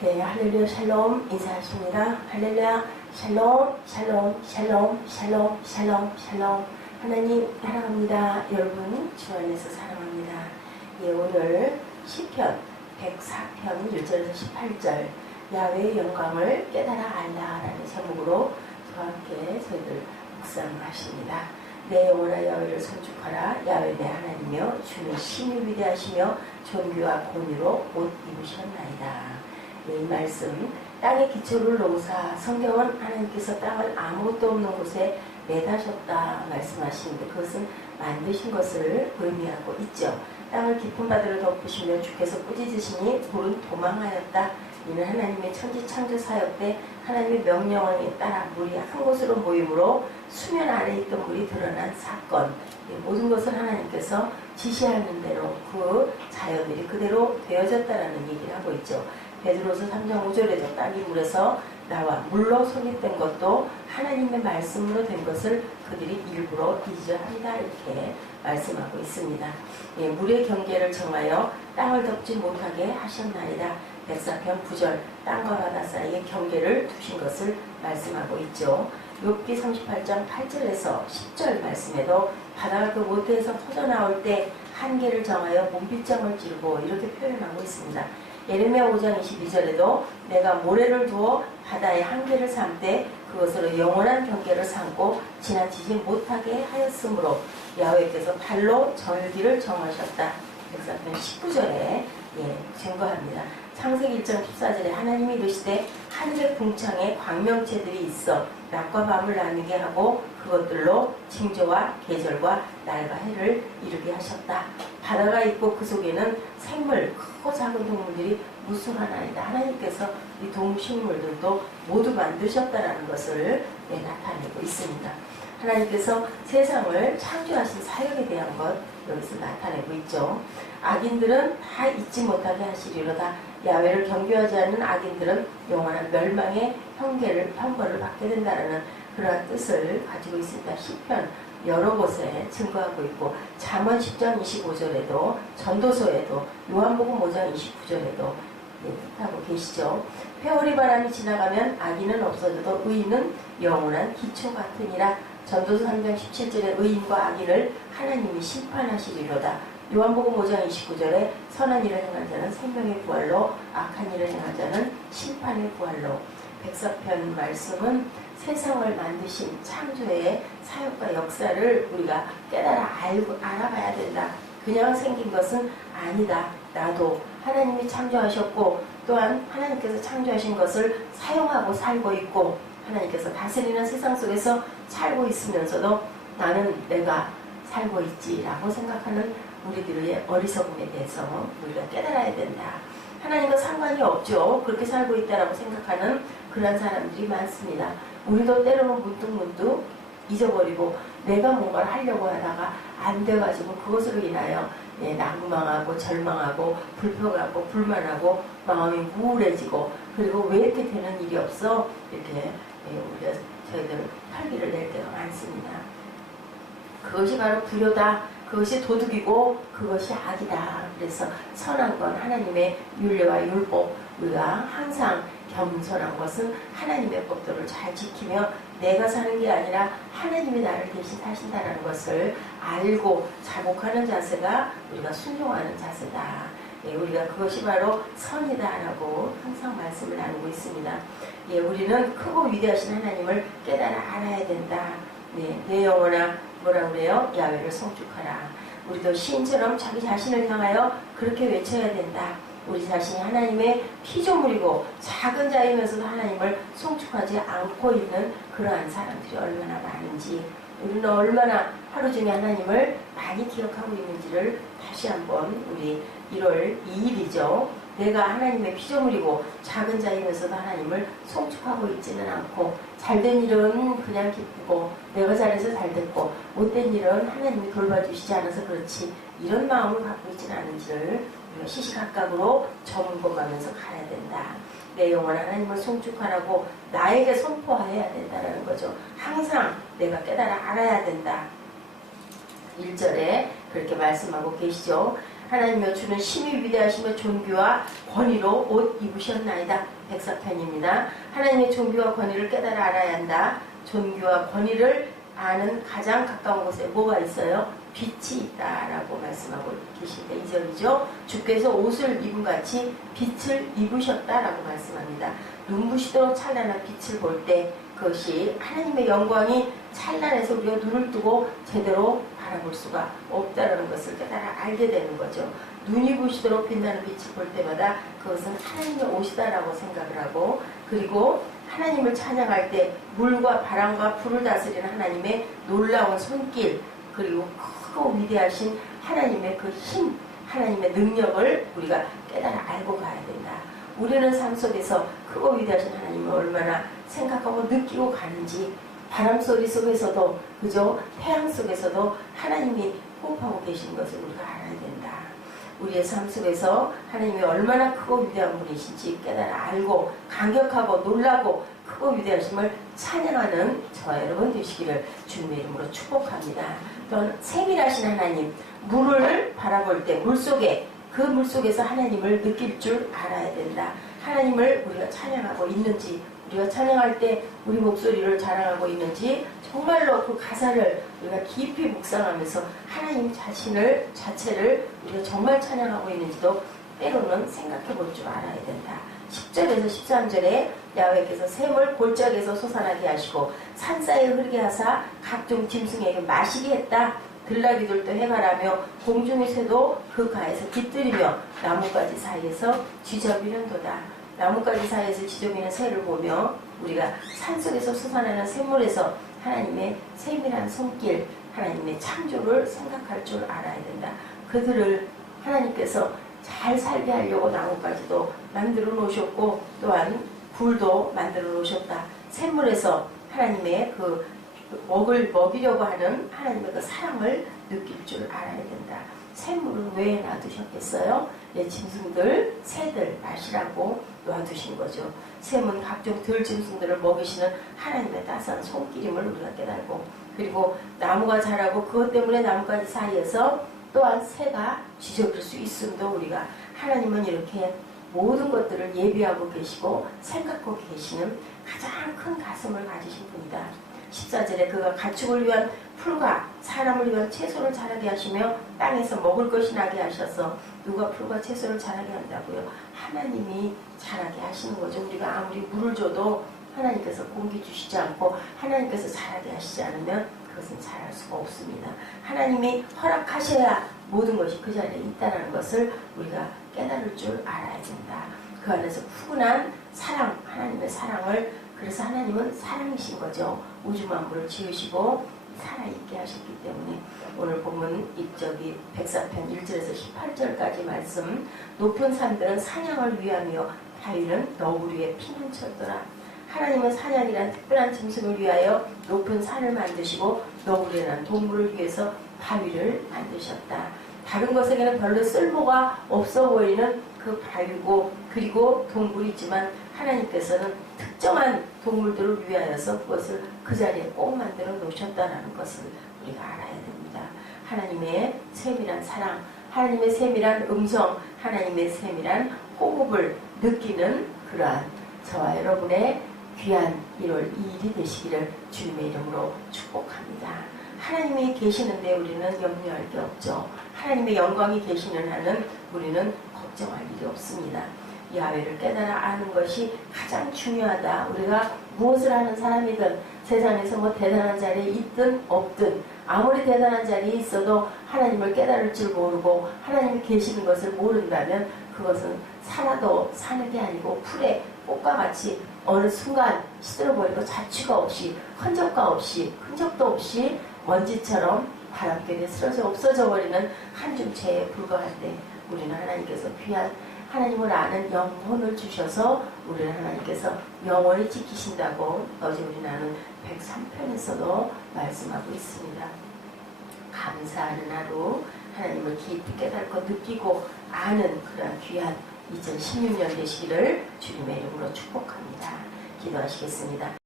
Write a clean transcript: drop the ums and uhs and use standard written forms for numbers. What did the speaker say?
네, 할렐루야 샬롬 인사하십니다. 할렐루야 샬롬 샬롬 샬롬 샬롬 샬롬 샬롬. 하나님 사랑합니다. 여러분 주 안에서 사랑합니다. 예, 오늘 시편 104편 1절에서 18절 야훼의 영광을 깨달아 알라라는 제목으로 저와 함께 저희들 묵상하십니다. 내 영혼아 야훼를 son축하라. 야훼 내 하나님이여 주는 심히 위대하시며 존귀와 공의로 옷 입으셨나이다. 이 말씀 땅의 기초를 놓으사 성경은 하나님께서 땅을 아무것도 없는 곳에 매다셨다 말씀하시는데 그것은 만드신 것을 의미하고 있죠. 땅을 깊은 바다로 덮으시며 주께서 꾸짖으시니 물은 도망하였다. 이는 하나님의 천지창조 사역 때 하나님의 명령에 따라 물이 한 곳으로 모임으로 수면 아래에 있던 물이 드러난 사건. 모든 것을 하나님께서 지시하는 대로 그 자연들이 그대로 되어졌다라는 얘기를 하고 있죠. 베드로서 3장 5절에도 땅이 물에서 나와 물로 성립된 것도 하나님의 말씀으로 된 것을 그들이 일부러 잊으려 한다 이렇게 말씀하고 있습니다. 예, 물의 경계를 정하여 땅을 덮지 못하게 하셨나이다. 104편 9절 땅과 바다 사이에 경계를 두신 것을 말씀하고 있죠. 욥기 38장 8절에서 10절 말씀에도 바다가 그 모태에서 터져나올 때 한계를 정하여 몸빗장을 찌르고 이렇게 표현하고 있습니다. 예레미야 5장 22절에도 내가 모래를 두어 바다의 한계를 삼되 그것으로 영원한 경계를 삼고 지나치지 못하게 하였으므로 야훼께서 발로 절기를 정하셨다. 104편 19절에 증거합니다. 창세기 1장 14절에 하나님이 이르시되 하늘의 궁창에 광명체들이 있어 낮과 밤을 나누게 하고 그것들로 징조와 계절과 날과 해를 이루게 하셨다. 바다가 있고 그 속에는 생물, 크고 작은 동물들이 무수하나이다. 하나님께서 이 동식물들도 모두 만드셨다라는 것을 나타내고 있습니다. 하나님께서 세상을 창조하신 사역에 대한 것 여기서 나타내고 있죠. 악인들은 다 잊지 못하게 하시리로다. 야훼를 경배하지 않는 악인들은 영원한 멸망의 형벌을 받게 된다는 그러한 뜻을 가지고 있습니다. 시편 여러 곳에 증거하고 있고 잠언 10장 25절에도 전도서에도 요한복음 5장 29절에도 하고 계시죠. 회오리 바람이 지나가면 악인은 없어져도 의인은 영원한 기초 같으니라. 전도서 3장 17절에 의인과 악인을 하나님이 심판하시리로다. 요한복음 5장 29절에 선한 일을 행한 자는 생명의 부활로 악한 일을 행한 자는 심판의 부활로. 104편 말씀은 세상을 만드신 창조의 사역과 역사를 우리가 깨달아 알아봐야 된다. 그냥 생긴 것은 아니다. 나도 하나님이 창조하셨고 또한 하나님께서 창조하신 것을 사용하고 살고 있고 하나님께서 다스리는 세상 속에서 살고 있으면서도 나는 내가 살고 있지라고 생각하는 우리들의 어리석음에 대해서 우리가 깨달아야 된다. 하나님과 상관이 없죠. 그렇게 살고 있다라고 생각하는 그런 사람들이 많습니다. 우리도 때로는 문득문득 잊어버리고 내가 뭔가를 하려고 하다가 안 돼가지고 그것으로 인하여 낙망하고 절망하고 불평하고 불만하고 마음이 우울해지고 그리고 왜 이렇게 되는 일이 없어? 이렇게 우리가 저희들 혈기를 낼 때가 많습니다. 그것이 바로 불효다. 그것이 도둑이고 그것이 악이다. 그래서 선한 건 하나님의 율례와 율법, 우리가 항상 겸손한 것은 하나님의 법도를 잘 지키며 내가 사는 게 아니라 하나님이 나를 대신 사신다는 것을 알고 자복하는 자세가 우리가 순종하는 자세다. 우리가 그것이 바로 선이다라고 항상 말씀을 나누고 있습니다. 우리는 크고 위대하신 하나님을 깨달아 알아야 된다. 내 영혼아 뭐라 그래요? 야훼를 송축하라. 우리도 시인처럼 자기 자신을 향하여 그렇게 외쳐야 된다. 우리 자신이 하나님의 피조물이고 작은 자이면서도 하나님을 송축하지 않고 있는 그러한 사람들이 얼마나 많은지 우리는 얼마나 하루 중에 하나님을 많이 기억하고 있는지를 다시 한번 우리 1월 2일이죠. 내가 하나님의 피조물이고 작은 자이면서도 하나님을 송축하고 있지는 않고 잘된 일은 그냥 기쁘고 내가 잘해서 잘됐고 못된 일은 하나님이 돌봐주시지 않아서 그렇지 이런 마음을 갖고 있지는 않은지를 우리가 시시각각으로 점검하면서 가야 된다. 내 영혼 하나님을 송축하라고 나에게 선포해야 된다는 거죠. 항상 내가 깨달아 알아야 된다. 1절에 그렇게 말씀하고 계시죠. 하나님여 주는 심히 위대하시며 존귀와 권위로 옷 입으셨나이다. 백사편입니다. 하나님의 존귀와 권위를 깨달아 알아야 한다. 존귀와 권위를 아는 가장 가까운 곳에 뭐가 있어요? 빛이 있다라고 말씀하고 계십니다. 2절이죠. 주께서 옷을 입은같이 빛을 입으셨다라고 말씀합니다. 눈부시도록 찬란한 빛을 볼 때 그것이 하나님의 영광이 찬란해서 우리가 눈을 뜨고 제대로 바라볼 수가 없다라는 것을 깨달아 알게 되는 거죠. 눈이 부시도록 빛나는 빛을 볼 때마다 그것은 하나님의 옷이다라고 생각을 하고, 그리고 하나님을 찬양할 때 물과 바람과 불을 다스리는 하나님의 놀라운 손길, 그리고 크고 위대하신 하나님의 그 힘, 하나님의 능력을 우리가 깨달아 알고 가야 된다. 우리는 삶 속에서 크고 위대하신 하나님을 얼마나 생각하고 느끼고 가는지, 바람소리 속에서도, 그죠? 태양 속에서도 하나님이 호흡하고 계신 것을 우리가 알아야 된다. 우리의 삶 속에서 하나님이 얼마나 크고 위대한 분이신지 깨달아 알고 감격하고 놀라고 크고 위대하심을 찬양하는 저와 여러분 되시기를 주님의 이름으로 축복합니다. 또한 세밀하신 하나님, 물을 바라볼 때 물속에, 그 물속에서 하나님을 느낄 줄 알아야 된다. 하나님을 우리가 찬양하고 있는지, 우리가 찬양할 때 우리 목소리를 자랑하고 있는지, 정말로 그 가사를 우리가 깊이 묵상하면서 하나님 자체를 우리가 정말 찬양하고 있는지도 때로는 생각해 볼 줄 알아야 된다. 10절에서 13절에 야훼께서 샘을 골짜기에서 솟아나게 하시고 산사이에 흐르게 하사 각종 짐승에게 마시게 했다. 들나귀들도 행하라며 공중의 새도 그 가에서 깃들이며 나뭇가지 사이에서 쥐저비는도다. 나뭇가지 사이에서 쥐저비는 새를 보며 우리가 산속에서 솟아나는 샘물에서 하나님의 세밀한 손길, 하나님의 창조를 생각할 줄 알아야 된다. 그들을 하나님께서 잘 살게 하려고 나뭇가지도 만들어 놓으셨고, 또한 굴도 만들어 놓으셨다. 샘물에서 하나님의 그 먹이려고 하는 하나님의 그 사랑을 느낄 줄 알아야 된다. 샘물을 왜 놔두셨겠어요? 짐승들, 새들 마시라고 놔두신 거죠. 샘은 각종 들짐승들을 먹이시는 하나님의 따스한 손길임을 우리가 깨달고, 그리고 나무가 자라고 그것 때문에 나뭇가지 사이에서 또한 새가 쥐저릴 수 있음도 우리가, 하나님은 이렇게 모든 것들을 예비하고 계시고 생각하고 계시는 가장 큰 가슴을 가지신 분이다. 14절에 그가 가축을 위한 풀과 사람을 위한 채소를 자라게 하시며 땅에서 먹을 것이 나게 하셔서, 누가 풀과 채소를 자라게 한다고요? 하나님이 자라게 하시는 거죠. 우리가 아무리 물을 줘도 하나님께서 공기 주시지 않고 하나님께서 자라게 하시지 않으면 그것은 자랄 수가 없습니다. 하나님이 허락하셔야 모든 것이 그 자리에 있다는 것을 우리가 깨달을 줄 알아야 된다. 그 안에서 푸근한 사랑, 하나님의 사랑을, 그래서 하나님은 사랑이신 거죠. 우주 만물을 지으시고 살아있게 하셨기 때문에 오늘 본문 입저기 104편 1절에서 18절까지 말씀, 높은 산들은 사냥을 위하며 바위는 너구리 위에 피난쳤더라. 하나님은 사냥이란 특별한 짐승을 위하여 높은 산을 만드시고 너구리라는 동물을 위해서 바위를 만드셨다. 다른 것에게는 별로 쓸모가 없어 보이는 그 바위고, 그리고 동물이지만 하나님께서는 특정한 동물들을 위하여서 그것을 그 자리에 꼭 만들어 놓으셨다는 것을 우리가 알아야 됩니다. 하나님의 세밀한 사랑, 하나님의 세밀한 음성, 하나님의 세밀한 호흡을 느끼는 그러한 저와 여러분의 귀한 1월 2일이 되시기를 주님의 이름으로 축복합니다. 하나님이 계시는데 우리는 염려할 게 없죠. 하나님의 영광이 계시는 한은 우리는 걱정할 일이 없습니다. 야훼를 깨달아 아는 것이 가장 중요하다. 우리가 무엇을 하는 사람이든 세상에서 뭐 대단한 자리에 있든 없든 아무리 대단한 자리에 있어도 하나님을 깨달을 줄 모르고 하나님이 계시는 것을 모른다면 그것은 살아도 사는 게 아니고 풀의 꽃과 같이 어느 순간 시들어버리고 자취가 없이 흔적도 없이 먼지처럼 바람결에 쓰러져 없어져 버리는 한 줌체에 불과할 때 우리는 하나님께서 귀한 하나님을 아는 영혼을 주셔서 우리를 하나님께서 영원히 지키신다고 어제 우리 나눈 103편에서도 말씀하고 있습니다. 감사하는 하루, 하나님을 깊이 깨닫고 느끼고 아는 그런 귀한 2016년 되시기를 주님의 이름으로 축복합니다. 기도하시겠습니다.